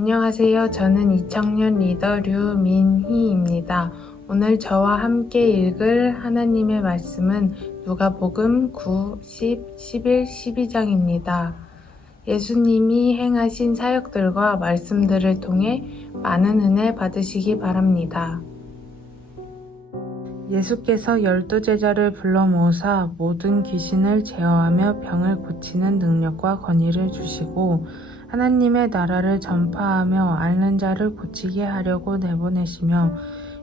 안녕하세요. 저는 2청년 리더 류민희입니다. 오늘 저와 함께 읽을 하나님의 말씀은 누가복음 9, 10, 11, 12장입니다. 예수님이 행하신 사역들과 말씀들을 통해 많은 은혜 받으시기 바랍니다. 예수께서 12제자를 불러 모으사 모든 귀신을 제어하며 병을 고치는 능력과 권위를 주시고 하나님의 나라를 전파하며 앓는 자를 고치게 하려고 내보내시며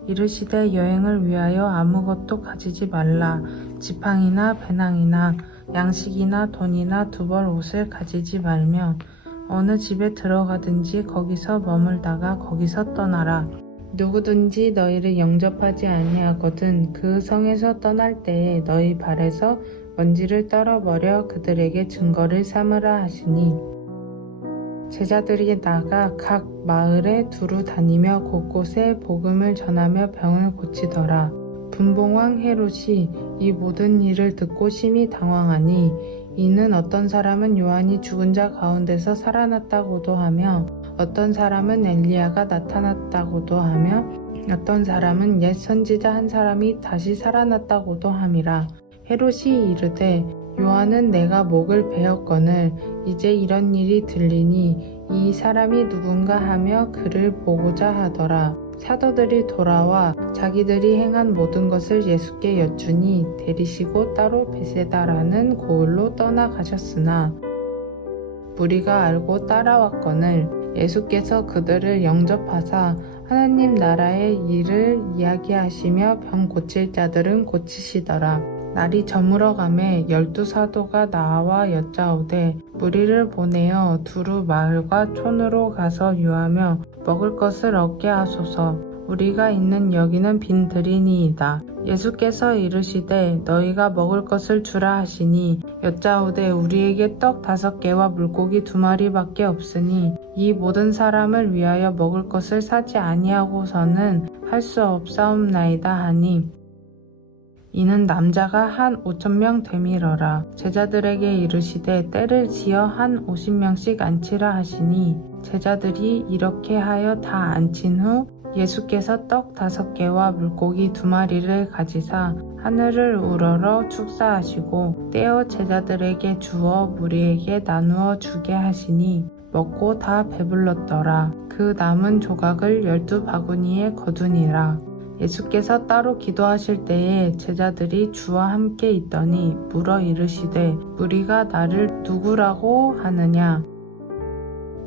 이르시되 여행을 위하여 아무것도 가지지 말라. 지팡이나 배낭이나 양식이나 돈이나 두벌 옷을 가지지 말며 어느 집에 들어가든지 거기서 머물다가 거기서 떠나라. 누구든지 너희를 영접하지 아니하거든 그 성에서 떠날 때에 너희 발에서 먼지를 떨어버려 그들에게 증거를 삼으라 하시니 제자들이 나가 각 마을에 두루 다니며 곳곳에 복음을 전하며 병을 고치더라. 분봉왕 헤롯이 이 모든 일을 듣고 심히 당황하니 이는 어떤 사람은 요한이 죽은 자 가운데서 살아났다고도 하며 어떤 사람은 엘리야가 나타났다고도 하며 어떤 사람은 옛 선지자 한 사람이 다시 살아났다고도 함이라. 헤롯이 이르되 요한은 내가 목을 베었거늘 이제 이런 일이 들리니 이 사람이 누군가 하며 그를 보고자 하더라. 사도들이 돌아와 자기들이 행한 모든 것을 예수께 여쭈니 데리시고 따로 베세다라는 고을로 떠나가셨으나 무리가 알고 따라왔거늘 예수께서 그들을 영접하사 하나님 나라의 일을 이야기하시며 병 고칠 자들은 고치시더라. 날이 저물어 가매 12사도가 나와 여짜오되 무리를 보내어 두루 마을과 촌으로 가서 유하며 먹을 것을 얻게 하소서. 우리가 있는 여기는 빈 들이니이다. 예수께서 이르시되 너희가 먹을 것을 주라 하시니 여짜오되 우리에게 떡 5개와 물고기 2마리밖에 없으니 이 모든 사람을 위하여 먹을 것을 사지 아니하고서는 할 수 없사옵나이다 하니 이는 남자가 한 5,000명 되밀어라. 제자들에게 이르시되 때를 지어 한 50명씩 앉히라 하시니 제자들이 이렇게 하여 다 앉힌 후 예수께서 떡 5개와 물고기 2마리를 가지사 하늘을 우러러 축사하시고 떼어 제자들에게 주어 무리에게 나누어 주게 하시니 먹고 다 배불렀더라. 그 남은 조각을 12바구니에 거두니라. 예수께서 따로 기도하실 때에 제자들이 주와 함께 있더니 물어 이르시되 무리가 나를 누구라고 하느냐?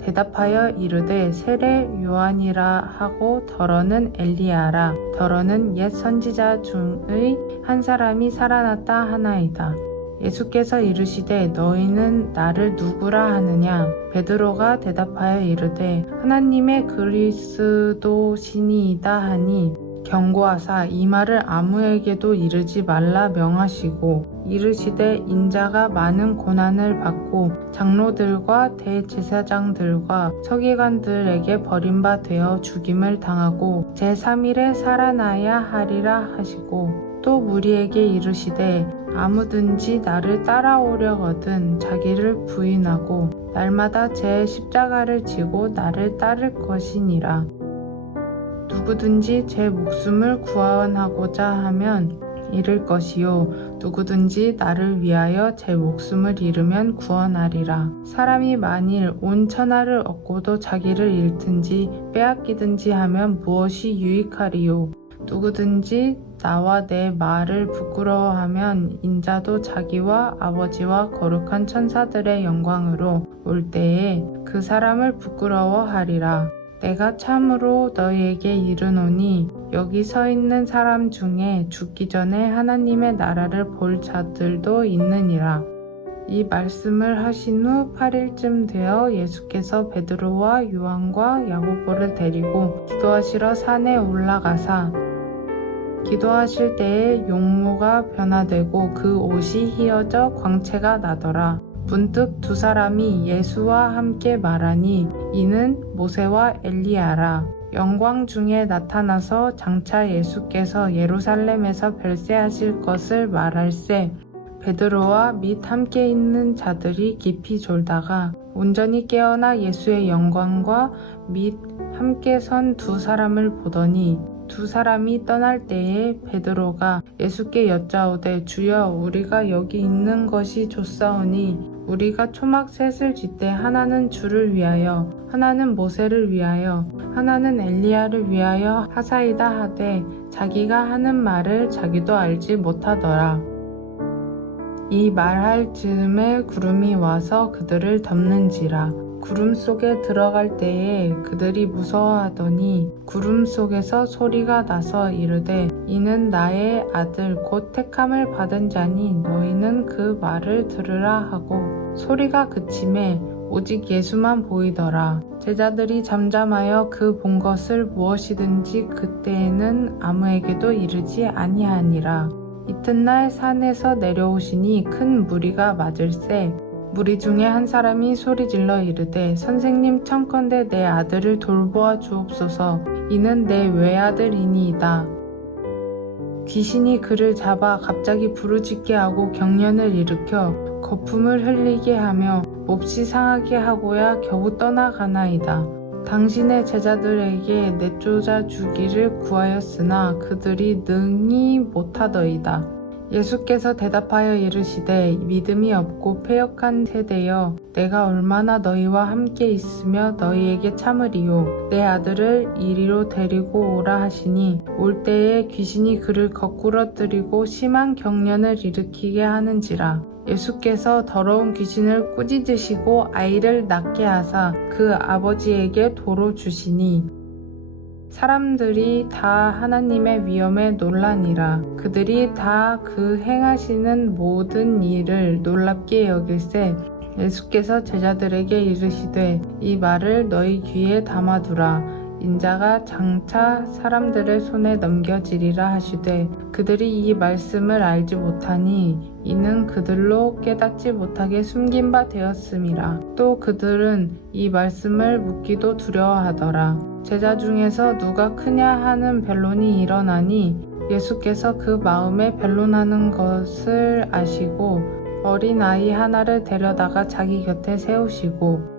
대답하여 이르되 세례 요한이라 하고 더러는 엘리야라. 더러는 옛 선지자 중의 한 사람이 살아났다 하나이다. 예수께서 이르시되 너희는 나를 누구라 하느냐? 베드로가 대답하여 이르되 하나님의 그리스도시니이다 하니 경고하사 이 말을 아무에게도 이르지 말라 명하시고 이르시되 인자가 많은 고난을 받고 장로들과 대제사장들과 서기관들에게 버림바 되어 죽임을 당하고 제3일에 살아나야 하리라 하시고 또 무리에게 이르시되 아무든지 나를 따라오려거든 자기를 부인하고 날마다 제 십자가를 지고 나를 따를 것이니라. 누구든지 제 목숨을 구원하고자 하면 잃을 것이요 누구든지 나를 위하여 제 목숨을 잃으면 구원하리라. 사람이 만일 온 천하를 얻고도 자기를 잃든지 빼앗기든지 하면 무엇이 유익하리요? 누구든지 나와 내 말을 부끄러워하면 인자도 자기와 아버지와 거룩한 천사들의 영광으로 올 때에 그 사람을 부끄러워하리라. 내가 참으로 너희에게 이르노니 여기 서 있는 사람 중에 죽기 전에 하나님의 나라를 볼 자들도 있느니라. 이 말씀을 하신 후 8일쯤 되어 예수께서 베드로와 요한과 야고보를 데리고 기도하시러 산에 올라가사 기도하실 때에 용모가 변화되고 그 옷이 휘어져 광채가 나더라. 문득 2사람이 예수와 함께 말하니 이는 모세와 엘리야라. 영광 중에 나타나서 장차 예수께서 예루살렘에서 별세하실 것을 말할세 베드로와 및 함께 있는 자들이 깊이 졸다가 온전히 깨어나 예수의 영광과 및 함께 선 두 사람을 보더니 두 사람이 떠날 때에 베드로가 예수께 여짜오되 주여 우리가 여기 있는 것이 좋사오니 우리가 초막 셋을 짓되 하나는 주를 위하여 하나는 모세를 위하여 하나는 엘리야를 위하여 하사이다 하되 자기가 하는 말을 자기도 알지 못하더라. 이 말할 즈음에 구름이 와서 그들을 덮는지라. 구름 속에 들어갈 때에 그들이 무서워하더니 구름 속에서 소리가 나서 이르되 이는 나의 아들 곧 택함을 받은 자니 너희는 그 말을 들으라 하고 소리가 그치매 오직 예수만 보이더라. 제자들이 잠잠하여 그 본 것을 무엇이든지 그때에는 아무에게도 이르지 아니하니라. 이튿날 산에서 내려오시니 큰 무리가 맞을세 무리 중에 한 사람이 소리질러 이르되 선생님 청컨대 내 아들을 돌보아 주옵소서 이는 내 외아들이니이다. 귀신이 그를 잡아 갑자기 부르짖게 하고 경련을 일으켜 거품을 흘리게 하며 몹시 상하게 하고야 겨우 떠나가나이다. 당신의 제자들에게 내쫓아 주기를 구하였으나 그들이 능히 못하더이다. 예수께서 대답하여 이르시되 믿음이 없고 패역한 세대여 내가 얼마나 너희와 함께 있으며 너희에게 참으리요. 내 아들을 이리로 데리고 오라 하시니 올 때에 귀신이 그를 거꾸러뜨리고 심한 경련을 일으키게 하는지라. 예수께서 더러운 귀신을 꾸짖으시고 아이를 낫게 하사 그 아버지에게 도로 주시니 사람들이 다 하나님의 위엄에 놀라니라. 그들이 다 그 행하시는 모든 일을 놀랍게 여길세 예수께서 제자들에게 이르시되 이 말을 너희 귀에 담아두라. 인자가 장차 사람들의 손에 넘겨지리라 하시되 그들이 이 말씀을 알지 못하니 이는 그들로 깨닫지 못하게 숨긴 바 되었음이라. 또 그들은 이 말씀을 묻기도 두려워하더라. 제자 중에서 누가 크냐 하는 변론이 일어나니 예수께서 그 마음에 변론하는 것을 아시고 어린 아이 하나를 데려다가 자기 곁에 세우시고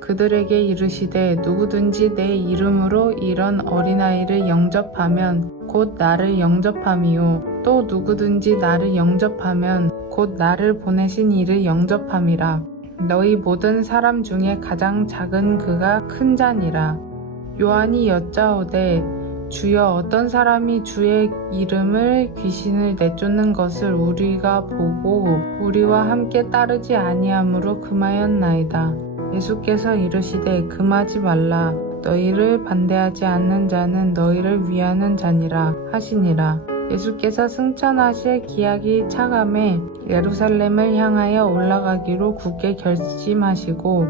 그들에게 이르시되 누구든지 내 이름으로 이런 어린아이를 영접하면 곧 나를 영접함이요 또 누구든지 나를 영접하면 곧 나를 보내신 이를 영접함이라. 너희 모든 사람 중에 가장 작은 그가 큰 자니라. 요한이 여짜오되 주여 어떤 사람이 주의 이름을 귀신을 내쫓는 것을 우리가 보고 우리와 함께 따르지 아니하므로 금하였나이다. 예수께서 이르시되 금하지 말라. 너희를 반대하지 않는 자는 너희를 위하는 자니라 하시니라. 예수께서 승천하실 기약이 차감해 예루살렘을 향하여 올라가기로 굳게 결심하시고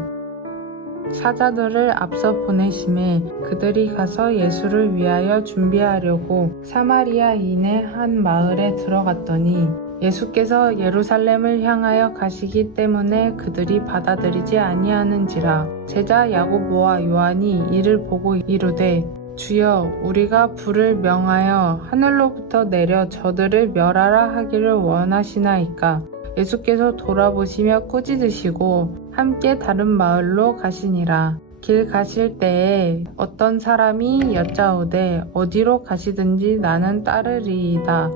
사자들을 앞서 보내심에 그들이 가서 예수를 위하여 준비하려고 사마리아인의 한 마을에 들어갔더니 예수께서 예루살렘을 향하여 가시기 때문에 그들이 받아들이지 아니하는지라. 제자 야고보와 요한이 이를 보고 이르되 주여 우리가 불을 명하여 하늘로부터 내려 저들을 멸하라 하기를 원하시나이까. 예수께서 돌아보시며 꾸짖으시고 함께 다른 마을로 가시니라. 길 가실 때에 어떤 사람이 여짜오되 어디로 가시든지 나는 따르리이다.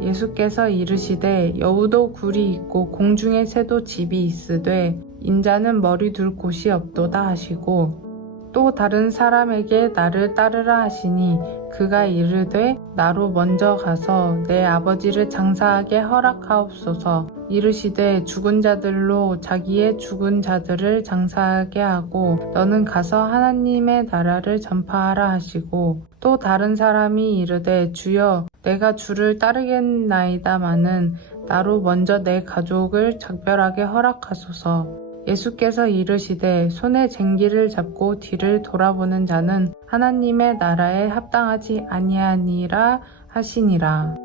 예수께서 이르시되 여우도 굴이 있고 공중의 새도 집이 있으되 인자는 머리 둘 곳이 없도다 하시고 또 다른 사람에게 나를 따르라 하시니 그가 이르되 나로 먼저 가서 내 아버지를 장사하게 허락하옵소서. 이르시되 죽은 자들로 자기의 죽은 자들을 장사하게 하고 너는 가서 하나님의 나라를 전파하라 하시고 또 다른 사람이 이르되 주여 내가 주를 따르겠나이다마는 나로 먼저 내 가족을 작별하게 허락하소서. 예수께서 이르시되 손에 쟁기를 잡고 뒤를 돌아보는 자는 하나님의 나라에 합당하지 아니하니라 하시니라.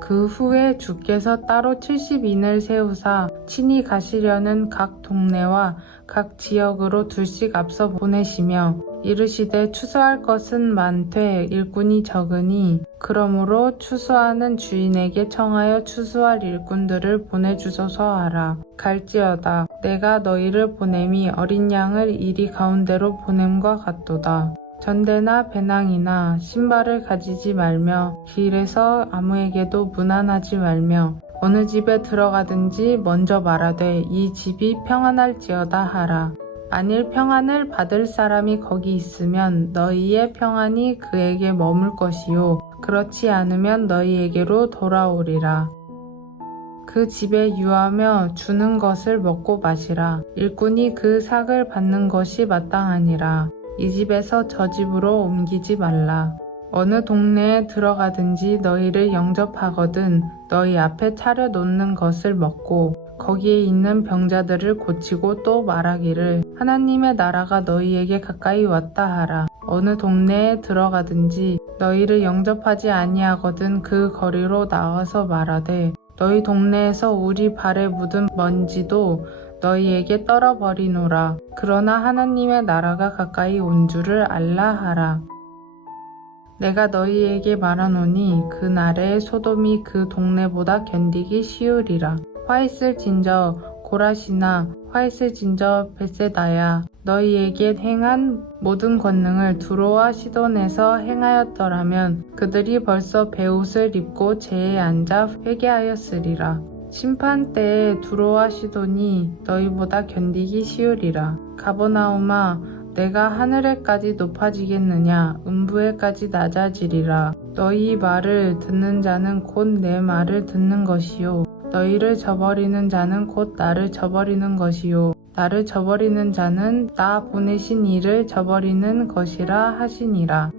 그 후에 주께서 따로 70인을 세우사 친히 가시려는 각 동네와 각 지역으로 둘씩 앞서 보내시며 이르시되 추수할 것은 많되 일꾼이 적으니 그러므로 추수하는 주인에게 청하여 추수할 일꾼들을 보내주소서 하라. 갈지어다 내가 너희를 보냄이 어린 양을 이리 가운데로 보냄과 같도다. 전대나 배낭이나 신발을 가지지 말며 길에서 아무에게도 문안하지 말며 어느 집에 들어가든지 먼저 말하되 이 집이 평안할지어다 하라. 만일 평안을 받을 사람이 거기 있으면 너희의 평안이 그에게 머물 것이요 그렇지 않으면 너희에게로 돌아오리라. 그 집에 유하며 주는 것을 먹고 마시라. 일꾼이 그 삭을 받는 것이 마땅하니라. 이 집에서 저 집으로 옮기지 말라. 어느 동네에 들어가든지 너희를 영접하거든 너희 앞에 차려 놓는 것을 먹고 거기에 있는 병자들을 고치고 또 말하기를 하나님의 나라가 너희에게 가까이 왔다 하라. 어느 동네에 들어가든지 너희를 영접하지 아니하거든 그 거리로 나와서 말하되 너희 동네에서 우리 발에 묻은 먼지도 너희에게 떨어버리노라. 그러나 하나님의 나라가 가까이 온 줄을 알라 하라. 내가 너희에게 말하노니 그날에 소돔이 그 동네보다 견디기 쉬우리라. 화 있을진저 고라시나 화 있을진저 벳세다야 너희에게 행한 모든 권능을 두로와 시돈에서 행하였더라면 그들이 벌써 베옷을 입고 제에 앉아 회개하였으리라. 심판 때에 두로와 시돈이 너희보다 견디기 쉬우리라. 가버나움아 내가 하늘에까지 높아지겠느냐 음부에까지 낮아지리라. 너희 말을 듣는 자는 곧 내 말을 듣는 것이요 너희를 저버리는 자는 곧 나를 저버리는 것이요 나를 저버리는 자는 나 보내신 이를 저버리는 것이라 하시니라.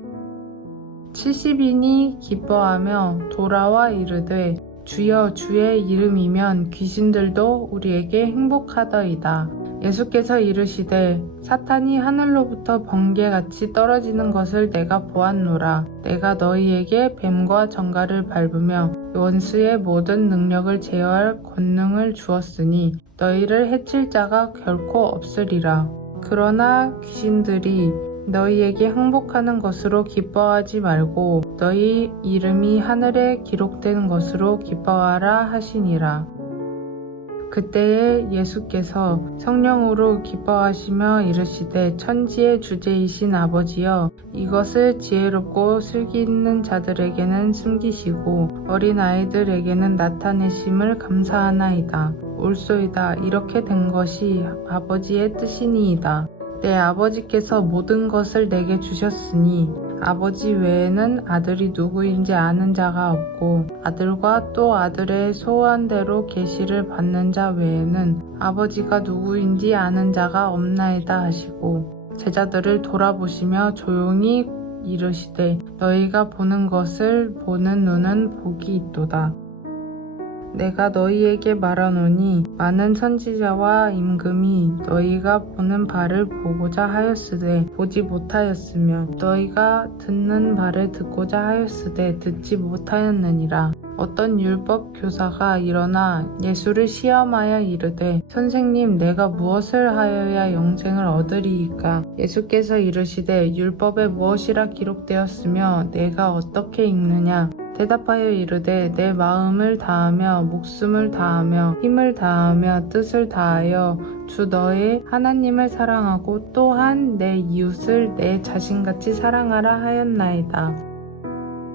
70인이 기뻐하며 돌아와 이르되 주여 주의 이름이면 귀신들도 우리에게 행복하더이다. 예수께서 이르시되 사탄이 하늘로부터 번개같이 떨어지는 것을 내가 보았노라. 내가 너희에게 뱀과 정갈을 밟으며 원수의 모든 능력을 제어할 권능을 주었으니 너희를 해칠 자가 결코 없으리라. 그러나 귀신들이 너희에게 항복하는 것으로 기뻐하지 말고 너희 이름이 하늘에 기록된 것으로 기뻐하라 하시니라. 그때에 예수께서 성령으로 기뻐하시며 이르시되 천지의 주제이신 아버지여 이것을 지혜롭고 슬기 있는 자들에게는 숨기시고 어린 아이들에게는 나타내심을 감사하나이다. 옳소이다. 이렇게 된 것이 아버지의 뜻이니이다. 내 아버지께서 모든 것을 내게 주셨으니 아버지 외에는 아들이 누구인지 아는 자가 없고 아들과 또 아들의 소원대로 계시를 받는 자 외에는 아버지가 누구인지 아는 자가 없나이다 하시고 제자들을 돌아보시며 조용히 이르시되 너희가 보는 것을 보는 눈은 복이 있도다. 내가 너희에게 말하노니 많은 선지자와 임금이 너희가 보는 바를 보고자 하였으되 보지 못하였으며 너희가 듣는 바를 듣고자 하였으되 듣지 못하였느니라. 어떤 율법 교사가 일어나 예수를 시험하여 이르되 선생님 내가 무엇을 하여야 영생을 얻으리이까? 예수께서 이르시되 율법에 무엇이라 기록되었으며 내가 어떻게 읽느냐? 대답하여 이르되 내 마음을 다하며 목숨을 다하며 힘을 다하며 뜻을 다하여 주 너의 하나님을 사랑하고 또한 내 이웃을 내 자신같이 사랑하라 하였나이다.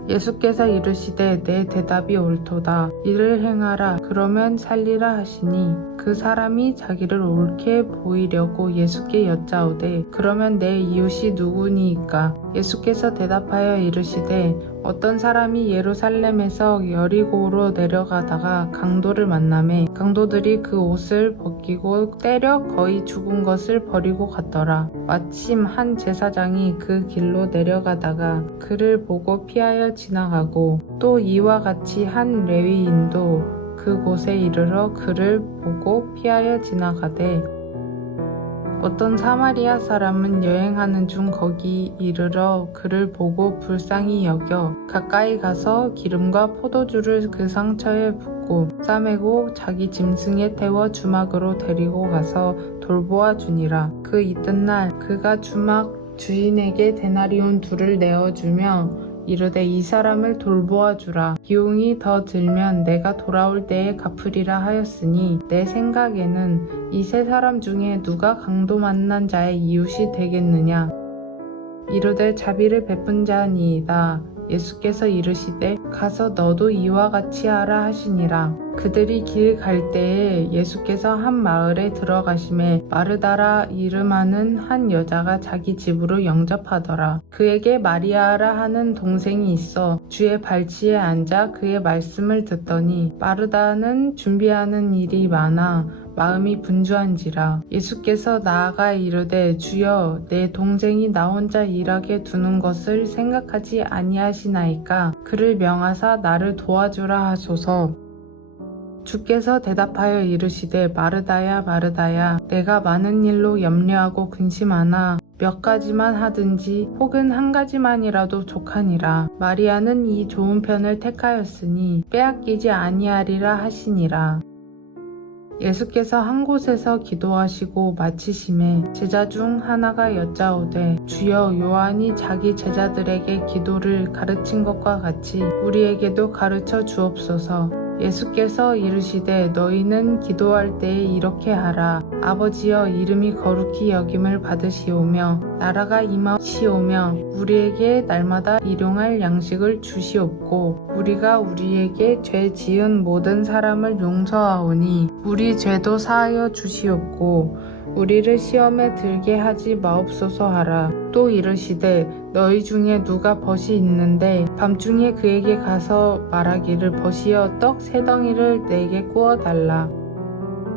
예수께서 이르시되 내 대답이 옳도다. 이를 행하라. 그러면 살리라 하시니 그 사람이 자기를 옳게 보이려고 예수께 여짜오되 그러면 내 이웃이 누구니이까? 예수께서 대답하여 이르시되 어떤 사람이 예루살렘에서 여리고로 내려가다가 강도를 만나매 강도들이 그 옷을 벗기고 때려 거의 죽은 것을 버리고 갔더라. 마침 한 제사장이 그 길로 내려가다가 그를 보고 피하여 지나가고 또 이와 같이 한 레위인도 그곳에 이르러 그를 보고 피하여 지나가되 어떤 사마리아 사람은 여행하는 중 거기 이르러 그를 보고 불쌍히 여겨 가까이 가서 기름과 포도주를 그 상처에 붓고 싸매고 자기 짐승에 태워 주막으로 데리고 가서 돌보아 주니라. 그 이튿날 그가 주막 주인에게 데나리온 2를 내어주며 이르되 이 사람을 돌보아 주라. 비용이 더 들면 내가 돌아올 때에 갚으리라 하였으니 내 생각에는 이 3사람 중에 누가 강도 만난 자의 이웃이 되겠느냐. 이르되 자비를 베푼 자니이다. 예수께서 이르시되 가서 너도 이와 같이 하라 하시니라. 그들이 길 갈 때에 예수께서 한 마을에 들어가심에 마르다라 이름하는 한 여자가 자기 집으로 영접하더라. 그에게 마리아라 하는 동생이 있어 주의 발치에 앉아 그의 말씀을 듣더니 마르다는 준비하는 일이 많아 마음이 분주한지라. 예수께서 나아가 이르되 주여 내 동생이 나 혼자 일하게 두는 것을 생각하지 아니하시나이까. 그를 명하사 나를 도와주라 하소서. 주께서 대답하여 이르시되 마르다야 마르다야 내가 많은 일로 염려하고 근심하나 몇 가지만 하든지 혹은 한 가지만이라도 족하니라. 마리아는 이 좋은 편을 택하였으니 빼앗기지 아니하리라 하시니라. 예수께서 한 곳에서 기도하시고 마치심에 제자 중 하나가 여짜오되 주여 요한이 자기 제자들에게 기도를 가르친 것과 같이 우리에게도 가르쳐 주옵소서. 예수께서 이르시되 너희는 기도할 때에 이렇게 하라. 아버지여 이름이 거룩히 여김을 받으시오며 나라가 임하시오며 우리에게 날마다 일용할 양식을 주시옵고 우리가 우리에게 죄 지은 모든 사람을 용서하오니 우리 죄도 사하여 주시옵고 우리를 시험에 들게 하지 마옵소서 하라. 또 이르시되 너희 중에 누가 벗이 있는데 밤중에 그에게 가서 말하기를 벗이여 떡 3덩이를 내게 구워 달라.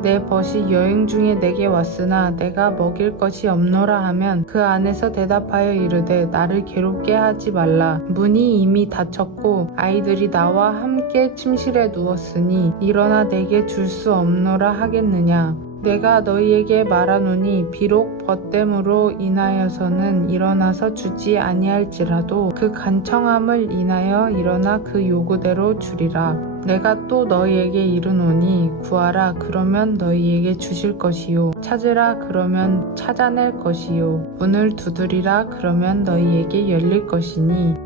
내 벗이 여행 중에 내게 왔으나 내가 먹일 것이 없노라 하면 그 안에서 대답하여 이르되 나를 괴롭게 하지 말라. 문이 이미 닫혔고 아이들이 나와 함께 침실에 누웠으니 일어나 내게 줄 수 없노라 하겠느냐. 내가 너희에게 말하노니 비록 벗됨으로 인하여서는 일어나서 주지 아니할지라도 그 간청함을 인하여 일어나 그 요구대로 주리라. 내가 또 너희에게 이르노니 구하라 그러면 너희에게 주실 것이요 찾으라 그러면 찾아낼 것이요 문을 두드리라 그러면 너희에게 열릴 것이니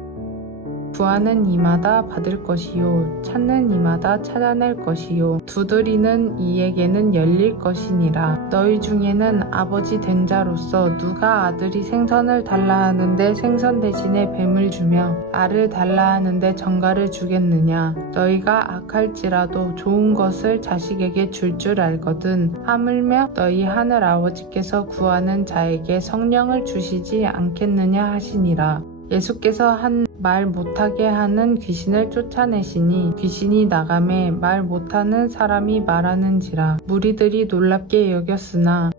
구하는 이마다 받을 것이요 찾는 이마다 찾아낼 것이요 두드리는 이에게는 열릴 것이니라. 너희 중에는 아버지 된 자로서 누가 아들이 생선을 달라 하는데 생선 대신에 뱀을 주며 알을 달라 하는데 정갈을 주겠느냐. 너희가 악할지라도 좋은 것을 자식에게 줄 줄 알거든 하물며 너희 하늘 아버지께서 구하는 자에게 성령을 주시지 않겠느냐 하시니라. 예수께서 한 말 못하게 하는 귀신을 쫓아내시니 귀신이 나가매 말 못하는 사람이 말하는지라. 무리들이 놀랍게 여겼으나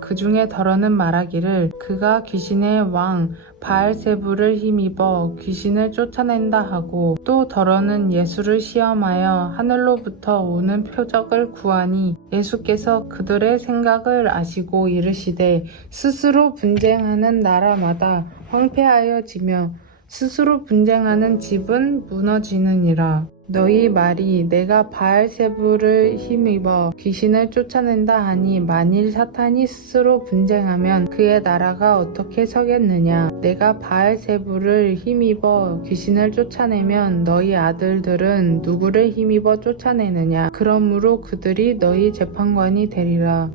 그 중에 더러는 말하기를 그가 귀신의 왕 바알세불을 힘입어 귀신을 쫓아낸다 하고 또 더러는 예수를 시험하여 하늘로부터 오는 표적을 구하니 예수께서 그들의 생각을 아시고 이르시되 스스로 분쟁하는 나라마다 황폐하여지며 스스로 분쟁하는 집은 무너지느니라. 너희 말이 내가 바알세불을 힘입어 귀신을 쫓아낸다 하니 만일 사탄이 스스로 분쟁하면 그의 나라가 어떻게 서겠느냐. 내가 바알세불을 힘입어 귀신을 쫓아내면 너희 아들들은 누구를 힘입어 쫓아내느냐. 그러므로 그들이 너희 재판관이 되리라.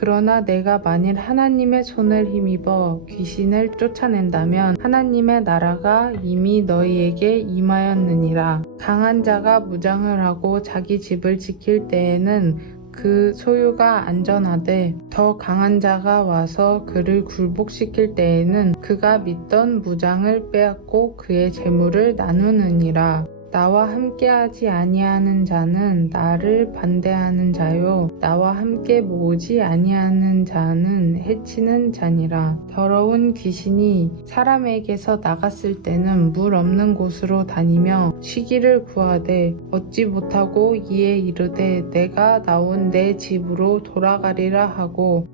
그러나 내가 만일 하나님의 손을 힘입어 귀신을 쫓아낸다면 하나님의 나라가 이미 너희에게 임하였느니라. 강한 자가 무장을 하고 자기 집을 지킬 때에는 그 소유가 안전하되 더 강한 자가 와서 그를 굴복시킬 때에는 그가 믿던 무장을 빼앗고 그의 재물을 나누느니라. 나와 함께하지 아니하는 자는 나를 반대하는 자요 나와 함께 모으지 아니하는 자는 해치는 자니라. 더러운 귀신이 사람에게서 나갔을 때는 물 없는 곳으로 다니며 쉬기를 구하되 얻지 못하고 이에 이르되 내가 나온 내 집으로 돌아가리라 하고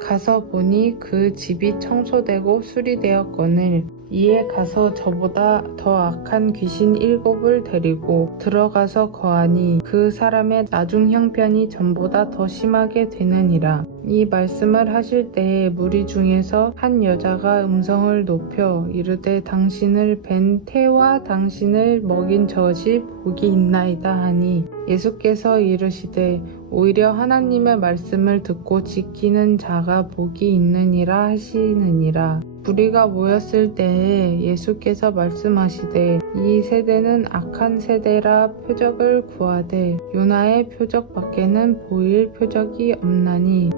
가서 보니 그 집이 청소되고 수리되었거늘 이에 가서 저보다 더 악한 귀신 7을 데리고 들어가서 거하니 그 사람의 나중 형편이 전보다 더 심하게 되느니라. 이 말씀을 하실 때에 무리 중에서 한 여자가 음성을 높여 이르되 당신을 뵌 태와 당신을 먹인 젖이 복이 있나이다 하니 예수께서 이르시되 오히려 하나님의 말씀을 듣고 지키는 자가 복이 있느니라 하시느니라. 무리가 모였을 때에 예수께서 말씀하시되 이 세대는 악한 세대라 표적을 구하되 요나의 표적 밖에는 보일 표적이 없나니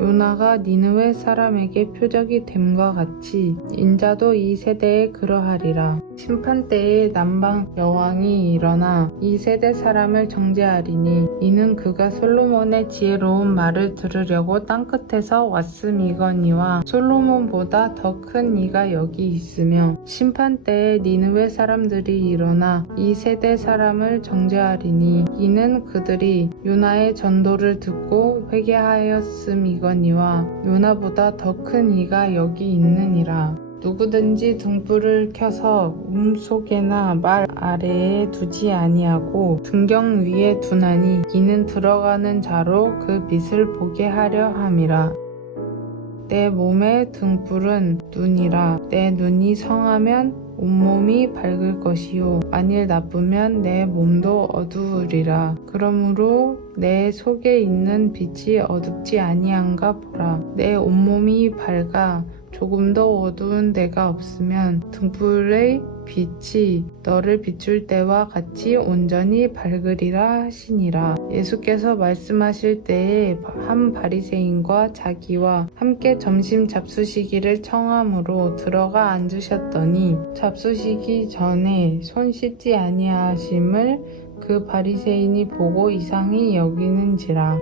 요나가 니느웨 사람에게 표적이 됨과 같이 인자도 이 세대에 그러하리라. 심판때에 남방 여왕이 일어나 이 세대 사람을 정죄하리니 이는 그가 솔로몬의 지혜로운 말을 들으려고 땅끝에서 왔음이거니와 솔로몬보다 더 큰 이가 여기 있으며 심판때에 니느웨 사람들이 일어나 이 세대 사람을 정죄하리니 이는 그들이 요나의 전도를 듣고 회개하였음이거니와 요나보다 더 큰 이가 여기 있느니라. 누구든지 등불을 켜서 속에나 말 아래에 두지 아니하고 등경 위에 두나니 이는 들어가는 자로 그 빛을 보게 하려 함이라. 내 몸의 등불은 눈이라. 내 눈이 성하면 온몸이 밝을 것이요 만일 나쁘면 내 몸도 어두우리라. 그러므로 내 속에 있는 빛이 어둡지 아니한가 보라. 내 온몸이 밝아 조금도 어두운 데가 없으면 등불의 빛이 너를 비출 때와 같이 온전히 밝으리라 하시니라. 예수께서 말씀하실 때에 한 바리새인과 자기와 함께 점심 잡수시기를 청함으로 들어가 앉으셨더니 잡수시기 전에 손 씻지 아니하심을 그 바리새인이 보고 이상히 여기는지라.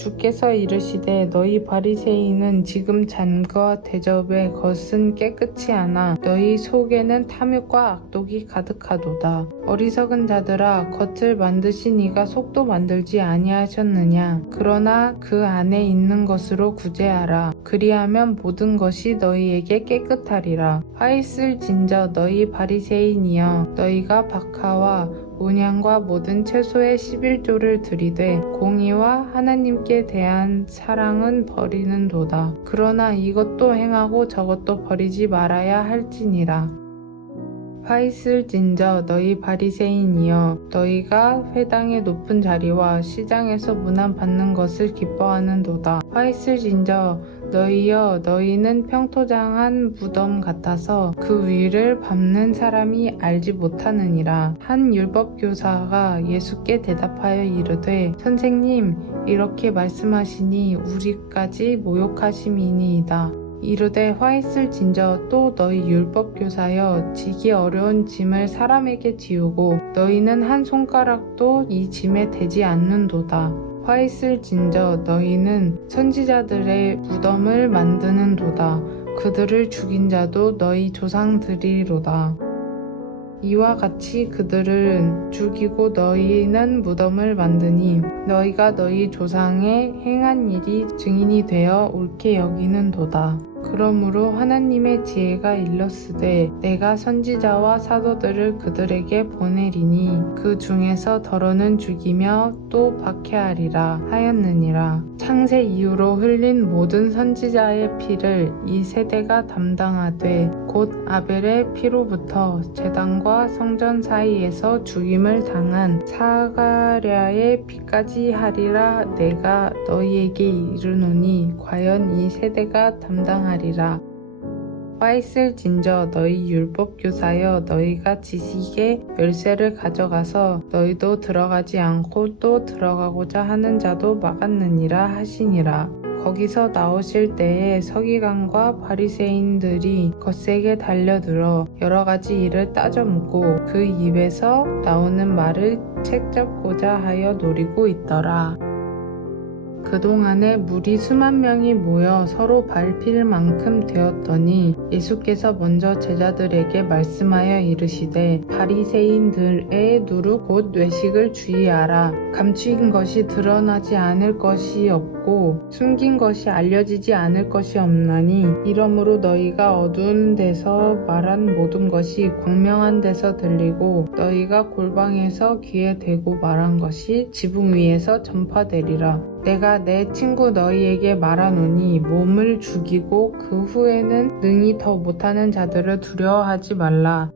주께서 이르시되 너희 바리새인은 지금 잔과 대접의 것은 깨끗이 하나 너희 속에는 탐욕과 악독이 가득하도다. 어리석은 자들아 겉을 만드신 이가 속도 만들지 아니하셨느냐. 그러나 그 안에 있는 것으로 구제하라. 그리하면 모든 것이 너희에게 깨끗하리라. 화 있을진저 너희 바리새인이여 너희가 박하와 온향과 모든 채소의 11조를 드리되 공의와 하나님께 대한 사랑은 버리는도다. 그러나 이것도 행하고 저것도 버리지 말아야 할지니라. 화 있을진저 너희 바리새인이여 너희가 회당의 높은 자리와 시장에서 문안 받는 것을 기뻐하는도다. 화 있을진저 너희여 너희는 평토장한 무덤 같아서 그 위를 밟는 사람이 알지 못하느니라. 한 율법교사가 예수께 대답하여 이르되 선생님 이렇게 말씀하시니 우리까지 모욕하심이니이다. 이르되 화 있을진저 또 너희 율법교사여 지기 어려운 짐을 사람에게 지우고 너희는 한 손가락도 이 짐에 대지 않는도다. 화 있을진저 너희는 선지자들의 무덤을 만드는도다. 그들을 죽인 자도 너희 조상들이로다. 이와 같이 그들은 죽이고 너희는 무덤을 만드니 너희가 너희 조상의 행한 일이 증인이 되어 옳게 여기는도다. 그러므로 하나님의 지혜가 일렀으되 내가 선지자와 사도들을 그들에게 보내리니 그 중에서 더러는 죽이며 또 박해하리라 하였느니라. 창세 이후로 흘린 모든 선지자의 피를 이 세대가 담당하되 곧 아벨의 피로부터 제단과 성전 사이에서 죽임을 당한 사가랴의 피까지 하리라. 내가 너희에게 이르노니 과연 이 세대가 담당하리라. 화 있을진저 너희 율법교사여 너희가 지식의 열쇠를 가져가서 너희도 들어가지 않고 또 들어가고자 하는 자도 막았느니라 하시니라. 거기서 나오실 때에 서기관과 바리새인들이 거세게 달려들어 여러 가지 일을 따져 묻고 그 입에서 나오는 말을 책잡고자 하여 노리고 있더라. 그동안에 무리 수만 명이 모여 서로 밟힐 만큼 되었더니 예수께서 먼저 제자들에게 말씀하여 이르시되 바리새인들의 누룩 곧 외식을 주의하라. 감추인 것이 드러나지 않을 것이 없고 숨긴 것이 알려지지 않을 것이 없나니 이러므로 너희가 어두운 데서 말한 모든 것이 광명한 데서 들리고 너희가 골방에서 귀에 대고 말한 것이 지붕 위에서 전파되리라. 내가 내 친구 너희에게 말하노니 몸을 죽이고 그 후에는 능히 더 못하는 자들을 두려워하지 말라.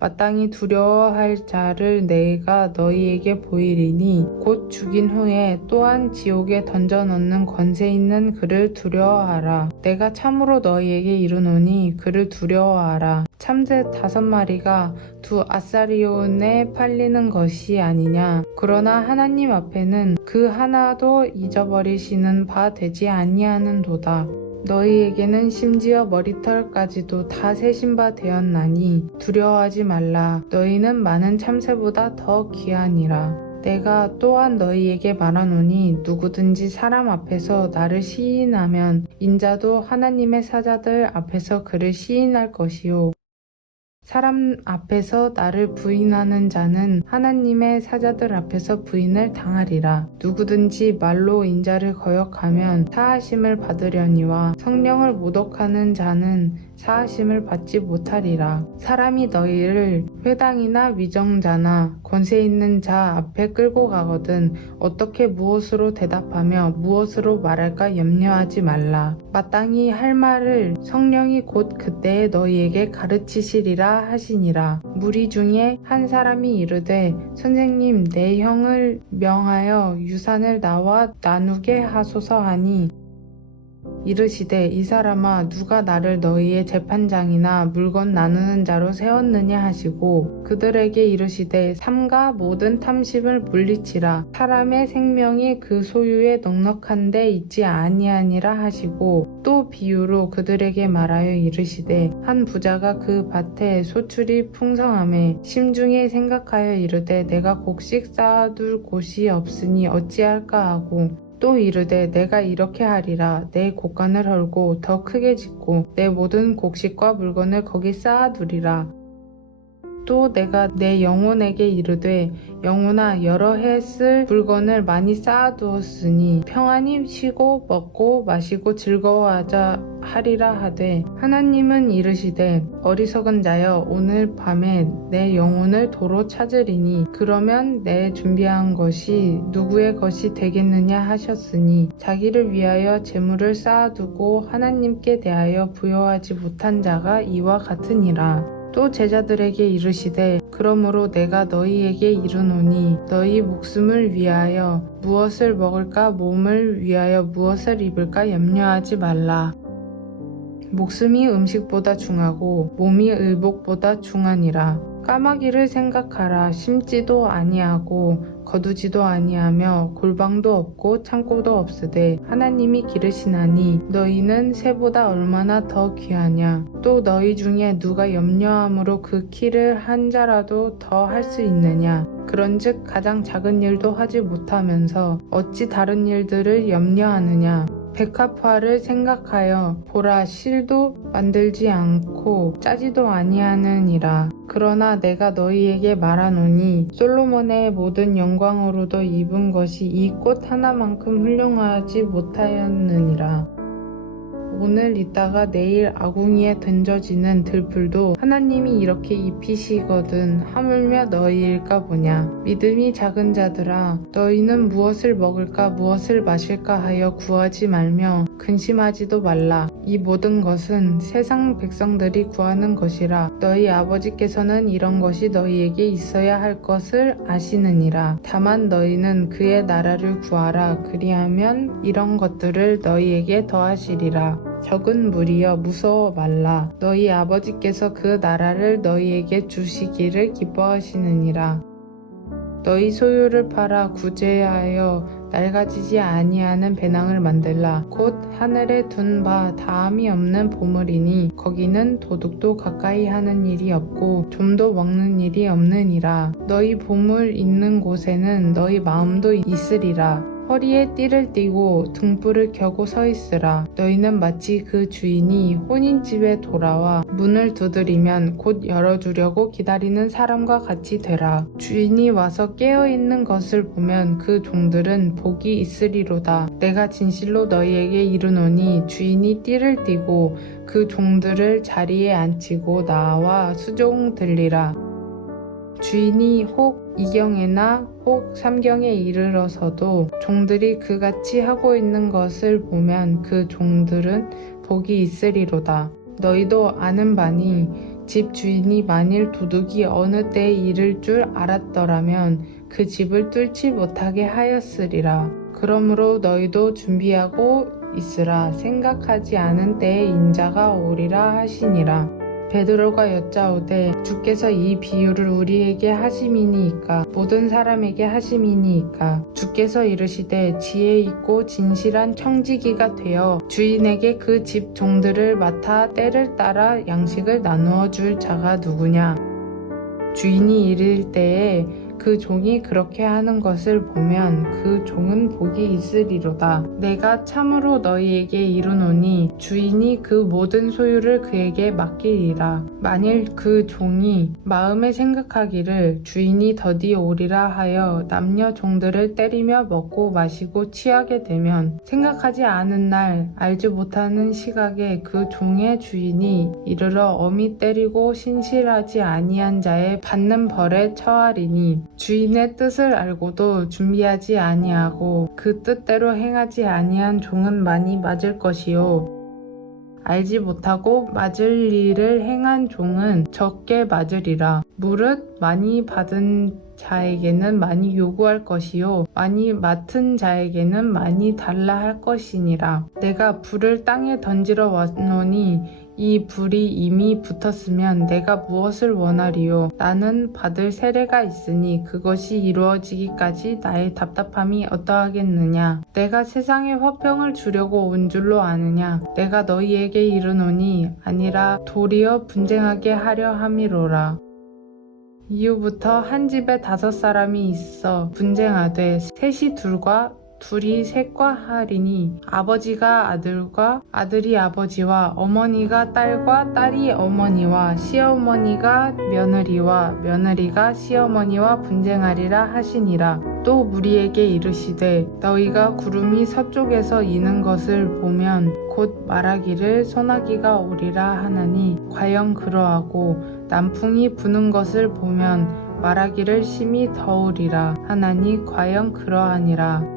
마땅히 두려워할 자를 내가 너희에게 보이리니 곧 죽인 후에 또한 지옥에 던져넣는 권세 있는 그를 두려워하라. 내가 참으로 너희에게 이르노니 그를 두려워하라. 참새 5마리가 2아사리온에 팔리는 것이 아니냐. 그러나 하나님 앞에는 그 하나도 잊어버리시는 바 되지 아니하는도다. 너희에게는 심지어 머리털까지도 다 세신 바 되었나니 두려워하지 말라. 너희는 많은 참새보다 더 귀하니라. 내가 또한 너희에게 말하노니 누구든지 사람 앞에서 나를 시인하면 인자도 하나님의 사자들 앞에서 그를 시인할 것이요. 사람 앞에서 나를 부인하는 자는 하나님의 사자들 앞에서 부인을 당하리라. 누구든지 말로 인자를 거역하면 사하심을 받으려니와 성령을 모독하는 자는 사하심을 받지 못하리라. 사람이 너희를 회당이나 위정자나 권세 있는 자 앞에 끌고 가거든 어떻게 무엇으로 대답하며 무엇으로 말할까 염려하지 말라. 마땅히 할 말을 성령이 곧 그때에 너희에게 가르치시리라 하시니라. 무리 중에 한 사람이 이르되 선생님 내 형을 명하여 유산을 나와 나누게 하소서 하니 이르시되 이 사람아 누가 나를 너희의 재판장이나 물건 나누는 자로 세웠느냐 하시고 그들에게 이르시되 삼가 모든 탐심을 물리치라. 사람의 생명이 그 소유에 넉넉한데 있지 아니하니라 하시고 또 비유로 그들에게 말하여 이르시되 한 부자가 그 밭에 소출이 풍성하매 심중에 생각하여 이르되 내가 곡식 쌓아둘 곳이 없으니 어찌할까 하고 또 이르되 내가 이렇게 하리라. 내 곡간을 헐고 더 크게 짓고 내 모든 곡식과 물건을 거기 쌓아두리라. 또 내가 내 영혼에게 이르되 영혼아 여러 해 쓸 물건을 많이 쌓아두었으니 평안히 쉬고 먹고 마시고 즐거워하자 하리라 하되 하나님은 이르시되 어리석은 자여 오늘 밤에 내 영혼을 도로 찾으리니 그러면 내 준비한 것이 누구의 것이 되겠느냐 하셨으니 자기를 위하여 재물을 쌓아두고 하나님께 대하여 부여하지 못한 자가 이와 같으니라. 또 제자들에게 이르시되 그러므로 내가 너희에게 이르노니 너희 목숨을 위하여 무엇을 먹을까 몸을 위하여 무엇을 입을까 염려하지 말라. 목숨이 음식보다 중하고 몸이 의복보다 중하니라. 까마귀를 생각하라. 심지도 아니하고 거두지도 아니하며 골방도 없고 창고도 없으되 하나님이 기르시나니 너희는 새보다 얼마나 더 귀하냐. 또 너희 중에 누가 염려함으로 그 키를 한 자라도 더 할 수 있느냐. 그런즉 가장 작은 일도 하지 못하면서 어찌 다른 일들을 염려하느냐. 백합화를 생각하여 보라 실도 만들지 않고 짜지도 아니하느니라. 그러나 내가 너희에게 말하노니 솔로몬의 모든 영광으로도 입은 것이 이 꽃 하나만큼 훌륭하지 못하였느니라. 오늘 있다가 내일 아궁이에 던져지는 들풀도 하나님이 이렇게 입히시거든 하물며 너희일까 보냐. 믿음이 작은 자들아 너희는 무엇을 먹을까 무엇을 마실까 하여 구하지 말며 근심하지도 말라. 이 모든 것은 세상 백성들이 구하는 것이라. 너희 아버지께서는 이런 것이 너희에게 있어야 할 것을 아시느니라. 다만 너희는 그의 나라를 구하라. 그리하면 이런 것들을 너희에게 더하시리라. 적은 무리여 무서워 말라. 너희 아버지께서 그 나라를 너희에게 주시기를 기뻐하시느니라. 너희 소유를 팔아 구제하여 낡아지지 아니하는 배낭을 만들라. 곧 하늘에 둔 바 다함이 없는 보물이니 거기는 도둑도 가까이 하는 일이 없고 좀도 먹는 일이 없느니라. 너희 보물 있는 곳에는 너희 마음도 있으리라. 허리에 띠를 띠고 등불을 켜고 서 있으라. 너희는 마치 그 주인이 혼인집에 돌아와 문을 두드리면 곧 열어주려고 기다리는 사람과 같이 되라. 주인이 와서 깨어있는 것을 보면 그 종들은 복이 있으리로다. 내가 진실로 너희에게 이르노니 주인이 띠를 띠고 그 종들을 자리에 앉히고 나와 수종 들리라. 주인이 혹 이경에나 혹 삼경에 이르러서도 종들이 그같이 하고 있는 것을 보면 그 종들은 복이 있으리로다. 너희도 아는 바니 집 주인이 만일 도둑이 어느 때에 이를 줄 알았더라면 그 집을 뚫지 못하게 하였으리라. 그러므로 너희도 준비하고 있으라. 생각하지 않은 때에 인자가 오리라 하시니라. 베드로가 여짜오되 주께서 이 비유를 우리에게 하심이니이까 모든 사람에게 하심이니이까. 주께서 이르시되 지혜 있고 진실한 청지기가 되어 주인에게 그 집 종들을 맡아 때를 따라 양식을 나누어 줄 자가 누구냐. 주인이 이를 때에 그 종이 그렇게 하는 것을 보면 그 종은 복이 있으리로다. 내가 참으로 너희에게 이르노니 주인이 그 모든 소유를 그에게 맡기리라. 만일 그 종이 마음에 생각하기를 주인이 더디 오리라 하여 남녀 종들을 때리며 먹고 마시고 취하게 되면 생각하지 않은 날 알지 못하는 시각에 그 종의 주인이 이르러 엄히 때리고 신실하지 아니한 자의 받는 벌에 처하리니 주인의 뜻을 알고도 준비하지 아니하고 그 뜻대로 행하지 아니한 종은 많이 맞을 것이요 알지 못하고 맞을 일을 행한 종은 적게 맞으리라. 무릇 많이 받은 자에게는 많이 요구할 것이요 많이 맡은 자에게는 많이 달라 할 것이니라. 내가 불을 땅에 던지러 왔노니 이 불이 이미 붙었으면 내가 무엇을 원하리요. 나는 받을 세례가 있으니 그것이 이루어지기까지 나의 답답함이 어떠하겠느냐. 내가 세상에 화평을 주려고 온 줄로 아느냐. 내가 너희에게 이르노니 아니라 도리어 분쟁하게 하려 함이로라. 이후부터 한 집에 5사람이 있어 분쟁하되 셋이 둘이 셋과 하리니 아버지가 아들과 아들이 아버지와 어머니가 딸과 딸이 어머니와 시어머니가 며느리와 며느리가 시어머니와 분쟁하리라 하시니라. 또 무리에게 이르시되 너희가 구름이 서쪽에서 이는 것을 보면 곧 말하기를 소나기가 오리라 하나니 과연 그러하고 남풍이 부는 것을 보면 말하기를 심히 더우리라 하나니 과연 그러하니라.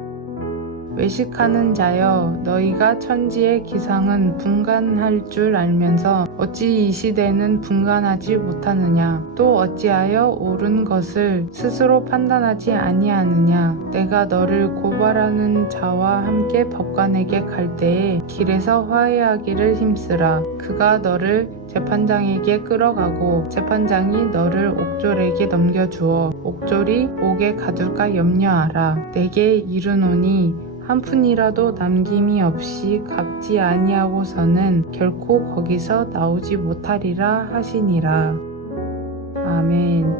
외식하는 자여 너희가 천지의 기상은 분간할 줄 알면서 어찌 이 시대는 분간하지 못하느냐. 또 어찌하여 옳은 것을 스스로 판단하지 아니하느냐. 내가 너를 고발하는 자와 함께 법관에게 갈 때에 길에서 화해하기를 힘쓰라. 그가 너를 재판장에게 끌어가고 재판장이 너를 옥졸에게 넘겨주어 옥졸이 옥에 가둘까 염려하라. 내게 이르노니 한 푼이라도 남김이 없이 갚지 아니하고서는 결코 거기서 나오지 못하리라 하시니라. 아멘.